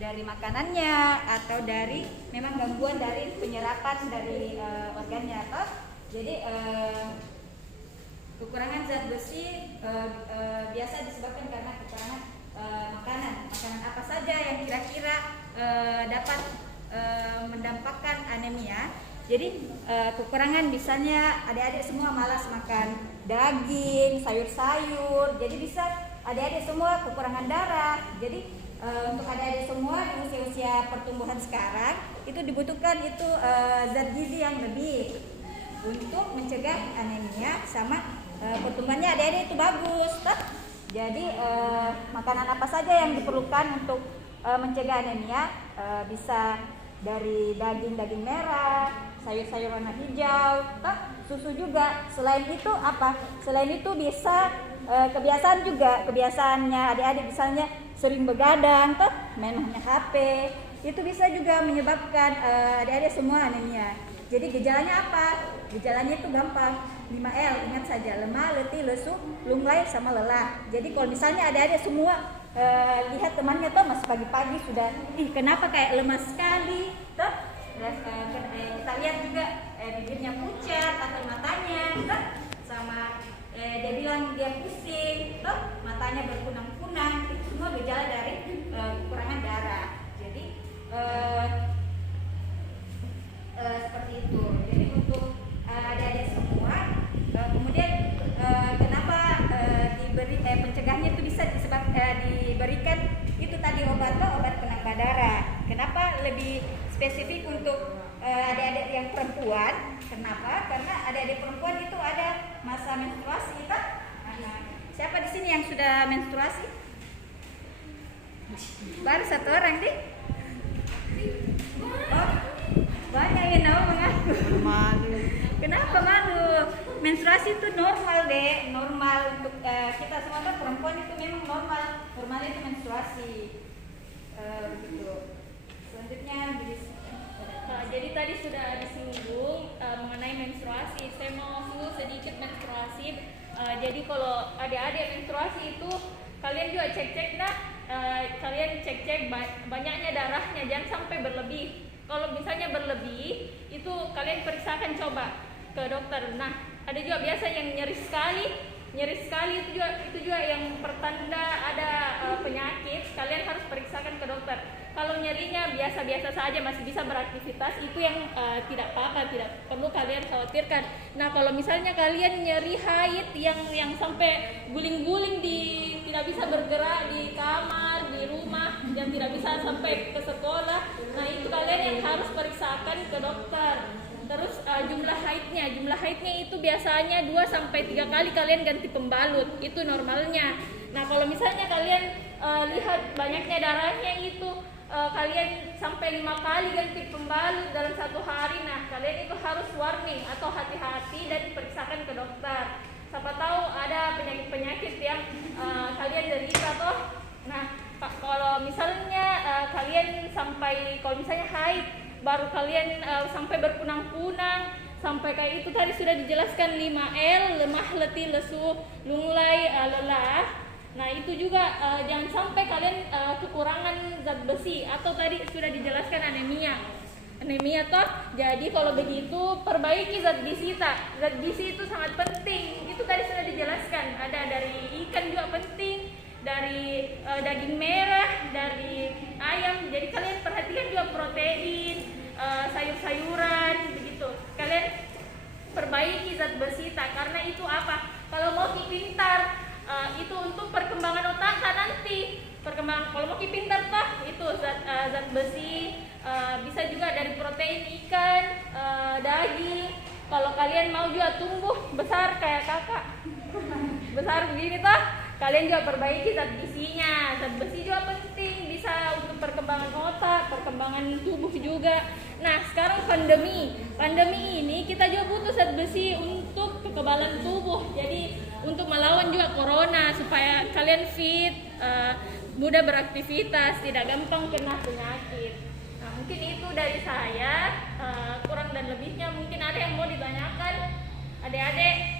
dari makanannya atau dari memang gangguan dari penyerapan dari organnya atau jadi kekurangan zat besi biasa disebabkan karena kekurangan makanan apa saja yang kira-kira dapat mendampakkan anemia. Jadi kekurangan misalnya adik-adik semua malas makan daging, sayur-sayur, jadi bisa adik-adik semua kekurangan darah. Jadi untuk adik-adik semua di usia-usia pertumbuhan sekarang itu dibutuhkan itu zat gizi yang lebih untuk mencegah anemia sama pertumbuhannya adik-adik itu bagus toh. Jadi makanan apa saja yang diperlukan untuk mencegah anemia bisa dari daging merah, sayur-sayur warna hijau, toh, susu juga. Selain itu apa? Selain itu bisa kebiasaan juga, kebiasaannya adik-adik misalnya sering begadang, toh, main HP, itu bisa juga menyebabkan adik-adik semua anemia. Jadi gejalanya apa? Gejalanya itu gampang, 5L, ingat saja, lemah, letih, lesu, lunglai, sama lelah. Jadi kalau misalnya adik-adik semua lihat temannya tuh masih pagi-pagi sudah, kenapa kayak lemas sekali, toh? Kita lihat juga bibirnya pucat atau matanya, toh? Sama dia bilang dia pusing, toh? Matanya berkunang-kunang, itu semua gejala dari kekurangan darah. Jadi seperti itu. Jadi untuk adik-adik semua, kemudian kenapa diberi pencegahnya itu bisa diberikan itu tadi obat penambah darah. Kenapa lebih spesifik untuk adik-adik yang perempuan? Kenapa? Karena adik-adik perempuan itu ada masa menstruasi, kan? Siapa di sini yang sudah menstruasi? Baru satu orang, Dik. Oh, banyak yang mengaku. Malu. Kenapa malu? Menstruasi itu normal, Dek. Normal untuk kita semua kan perempuan itu memang normal. Normalnya itu menstruasi. Begitu. Selanjutnya jadi tadi sudah disinggung mengenai menstruasi. Saya mau singgung sedikit menstruasi. Jadi kalau adik-adik menstruasi itu kalian juga cek-cek kalian cek-cek banyaknya darahnya, jangan sampai berlebih. Kalau misalnya berlebih, itu kalian periksakan coba ke dokter. Nah, ada juga biasa yang nyeri sekali itu juga yang pertanda ada penyakit. Kalian harus periksakan ke dokter. Kalau nyerinya biasa-biasa saja, masih bisa beraktivitas, itu yang tidak apa-apa, tidak perlu kalian khawatirkan. Nah, kalau misalnya kalian nyeri haid yang sampai guling-guling tidak bisa bergerak di kamar, di rumah, dan tidak bisa sampai ke sekolah, nah itu kalian yang harus periksakan ke dokter. Terus jumlah haidnya itu biasanya 2-3 kali kalian ganti pembalut, itu normalnya. Nah, kalau misalnya kalian lihat banyaknya darahnya itu kalian sampai 5 kali ganti pembalut dalam 1 hari, nah kalian itu harus warning atau hati-hati dan periksakan ke dokter. Siapa tahu ada penyakit-penyakit yang kalian derita toh. Nah, kalau misalnya kalau misalnya haid baru kalian sampai berkunang-kunang, sampai kayak itu tadi sudah dijelaskan 5L, lemah, letih, lesu, lunglai, lelah. Nah, itu juga jangan sampai kalian kekurangan zat besi atau tadi sudah dijelaskan anemia toh. Jadi kalau begitu perbaiki zat gizi zat gizi itu sangat penting. Itu tadi sudah dijelaskan, ada dari ikan juga penting, dari daging merah, dari ayam. Jadi kalian perhatikan juga protein, sayur-sayuran begitu. Kalian perbaiki zat besi karena itu apa? Kalau mau pintar itu untuk perkembangan otak nanti. Kalau mau pintar toh itu zat besi, bisa juga dari protein ikan, daging. Kalau kalian mau juga tumbuh besar kayak kakak besar begini toh, kalian juga perbaiki zat gizinya. Zat besi juga penting, bisa untuk perkembangan otak, perkembangan tubuh juga. Nah, sekarang pandemi ini kita juga butuh zat besi untuk kekebalan tubuh. Jadi untuk melawan juga corona supaya kalian fit, mudah beraktivitas, tidak gampang kena penyakit. Nah, mungkin itu dari saya, kurang dan lebihnya mungkin ada yang mau ditanyakan adik-adik.